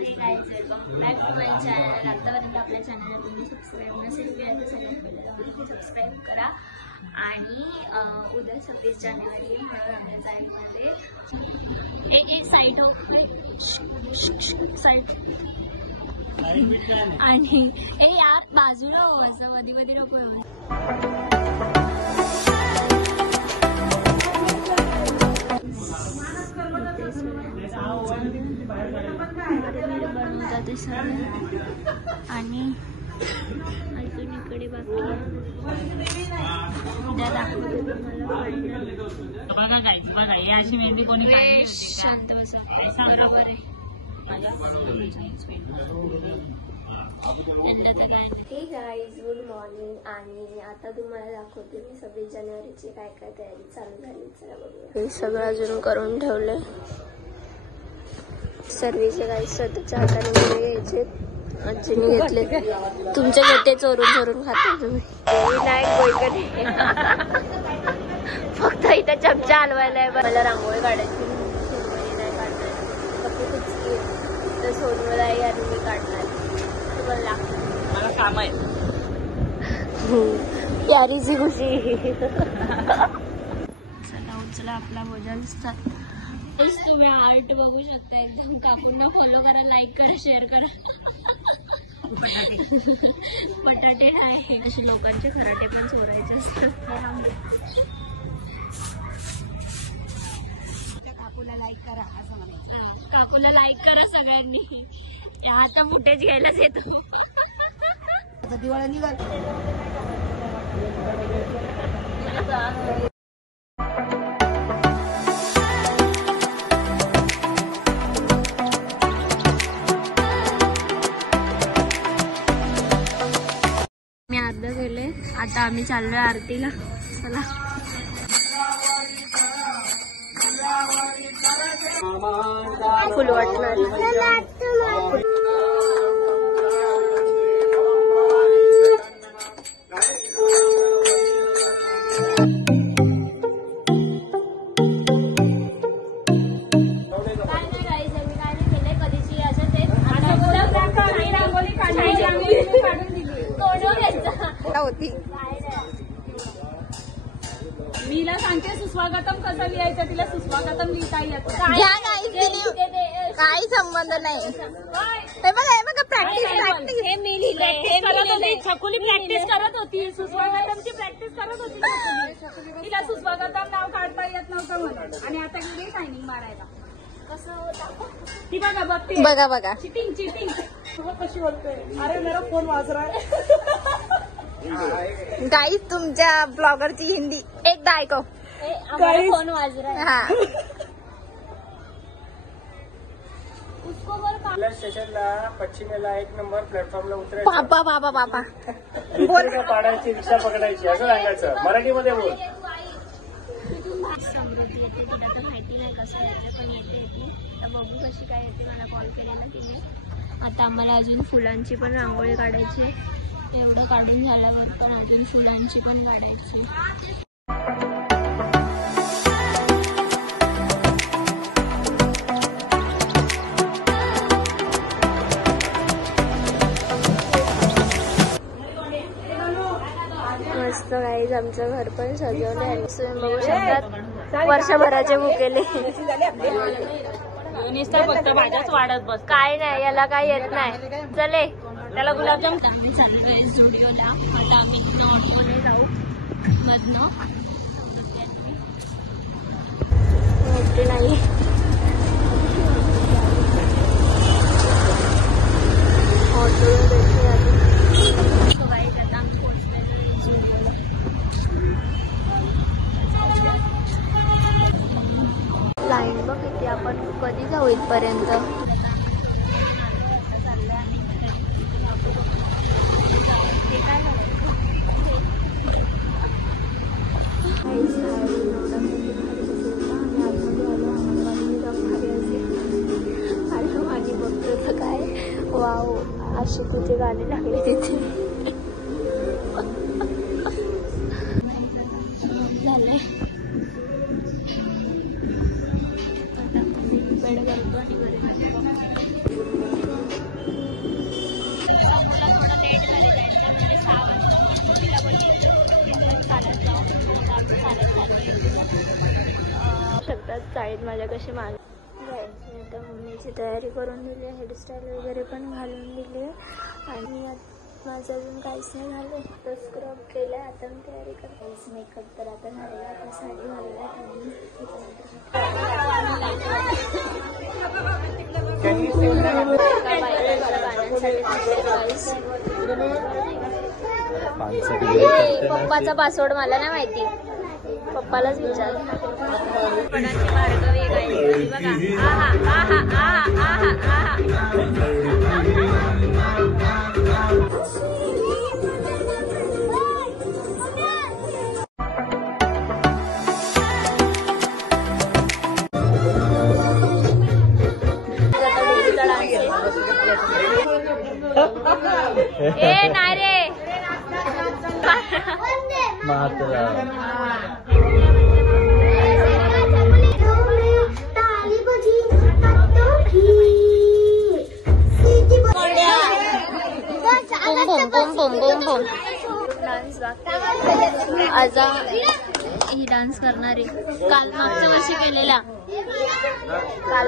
हे guys welcome back to my channel. आतापर्यंत आपल्या चॅनलला तुम्ही सबस्क्राईब नसेल केलं तर सगळ्यात पहिले जाऊन सबस्क्राईब करा. आणि उद्या 26 जानेवारी म्हणून आपल्या साईडमध्ये एक साईड हो साईड आणि ए यार बाजूला हो असं मध्ये मध्ये नको बनवतात ते सगळं. आणि अजून इकडे बाकी उद्या दाखवते तुम्हाला. बघा ही अशी मेहंदी कोणी शांत बसा बरोबर आहे. हे गाईज गुड मॉर्निंग. आणि आता तुम्हाला दाखवते मी 26 जानेवारीची काय काय तयारी चालू झाली. चला बघूया. हे सगळं अजून करून ठेवले. सर्वीचे काही स्वतःच्या हाताने मुले घ्यायचे. आजीने घेतले. तुमचे घेते चोरून चोरून खाता तुम्ही. नाही बोलकरी फक्त इथं चमचा हलवायला आहे. मला रांगोळी काढायची नाही काढणार. तर सोनवला आहे आणि मी काढणार. तुम्हाला लागतं मला काम आहे. प्यारीची खुशी. चला उचला आपला भोजन. तुम्ही आर्ट बघू शकता. एकदम काकूंना फॉलो करा, लाईक करा, शेअर करा. बटाटे आहे. असे लोकांचे खराटे पण चोरायचे असतात. काकूला लाईक करा असं म्हणायचं. काकूला लाईक करा सगळ्यांनी. आता फुटेज घ्यायलाच येतो. दिवाळी निघाल. मी अर्ध गेले. आता आम्ही चाललोय आरतीला. चला फुल वाटणार. मीला सांगते सुस्वागतम कसं लिहायचं. तिला सुस्वागतम लिहिता येत काही संबंध नाही. हे बघा प्रॅक्टिस हे मी लिहिलंय. छकुली प्रॅक्टिस करत होती. सुस्वागतमची प्रॅक्टिस करत होती. तिला सुस्वागतम नाव काढता येत नव्हतं म्हणून. आणि आता गेली शायनिंग मारायला. कसं ती बघा बघते. बघा चिटिंग कशी बोलते. अरे मेरा फोन वाज रहा है. गाईज तुमच्या ब्लॉगरची हिंदी एकदा ऐकव. फोन वाज रहा है. हा स्टेशनला पश्चिमेला 1 नंबर प्लॅटफॉर्मला उतरायचं. बाबा पाडायची रिक्षा पकडायची असं सांगायचं. मराठीमध्ये बोल. समृद्धी येते. तिला तर माहिती नाही कसं यायचं पण येते. बघू कशी काय येते. मला कॉल केलेला तिने. आता आम्हाला अजून फुलांची पण रांगोळी काढायची आहे. एवढं काढून झाल्यावर पण अजून फुलांची पण काढायची. मस्त गाईज आमचं घर पण सजवलं आहे. बघू शकतात वर्षभराचे बुकेले. फक्त भाज्याच वाढत बस. काय नाही याला काय येत नाही. चले त्याला गुलाबजाम चाललोय स्टुडिओला. आता आम्ही ऑटोमध्ये जाऊ मधनं. मोठे नाही ऑटो भेटले. आता आम्ही पोहोचलेलो लाईन बघ किती. आपण कधी जाऊ इथपर्यंत. माझी बघतो काय वाव अशी तुझे गाणे लागले तिथे. झालंय बेड करतो आणि चाळीत माझ्या कशी माग जायची. आता मम्मीची तयारी करून दिली, हेअरस्टाईल वगैरे पण घालून दिली आणि माझं अजून काहीच नाही झालं, तर स्क्रब केलं. आता मी तयारी करते. मेकअप तर आता झालेला, आता साडी घालूया आणि पप्पाचा पासवर्ड मला नाही माहिती, पप्पालाच विचार. भार्गवी गायली बघा. आहा आहा आहा आहा आहा. ए नाही रे आज ही डान्स करणारी काल मागच्या वर्षी केलेला. काल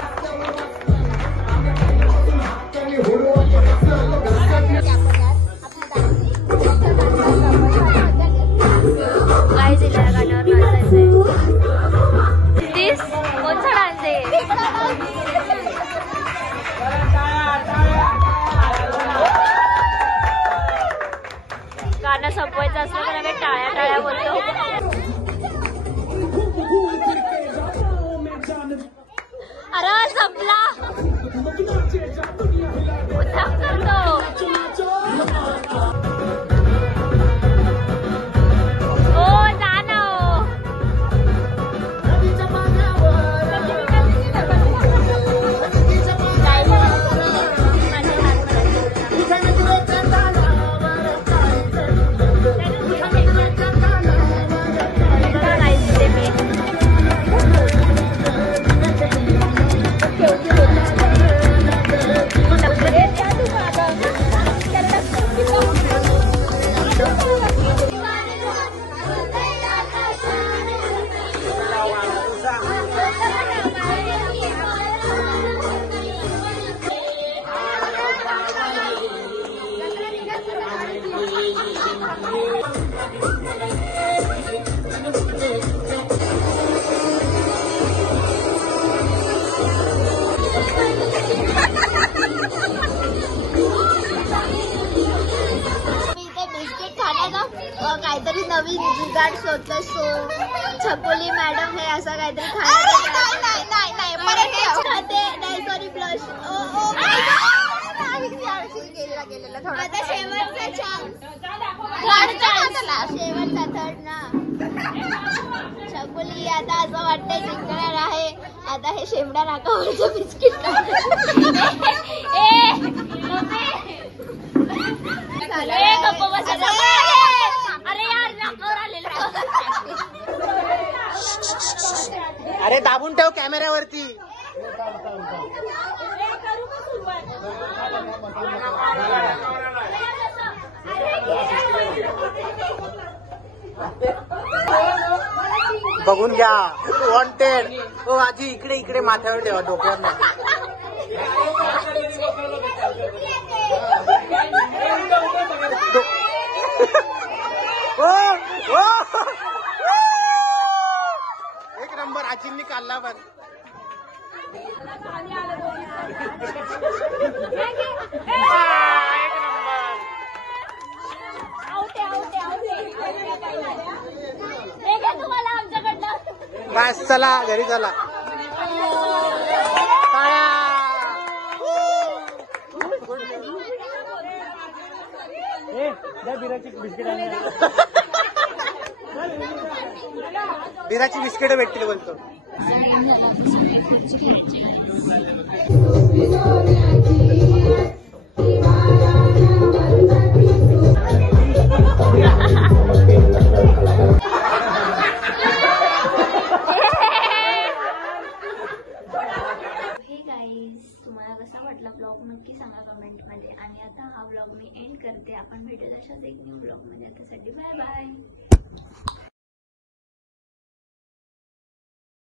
काय दिल्या गाण्यावर नाचायचंय. तीस कोणता डान्स आहे. गाणं संपवायचं असलं तर आम्ही टाळ्या टाळ्या बोलतो. अरे संपला मुद्दाम करतो. ओ जा ना ओ. काहीतरी नवीन जुगाड शोधतोय. सो छकुली मॅडम हे असं काहीतरी सॉरी ब्लश. शेवटचा थर्ड ना. छकुली आता असं वाटतंय जिंकणार आहे. आता हे शेमड्या नाकावरचं बिस्किट अरे दाबून ठेव कॅमेऱ्यावरती. बघून घ्या वॉन्टेड. हो आजी इकडे इकडे माथ्यावर ठेवा, डोक्यावर नाही. एक नंबर आजींनी काढला पण. बस चला घरी चला. बिराची बिस्किट भेटतील बोलतो. तुम्हाला कसा वाटला ब्लॉग नक्की सांगा कमेंटमध्ये. आणि आता हा ब्लॉग मी एंड करते. आपण भेटत अशाच एक न्यू ब्लॉग मध्ये. त्यासाठी बाय बाय.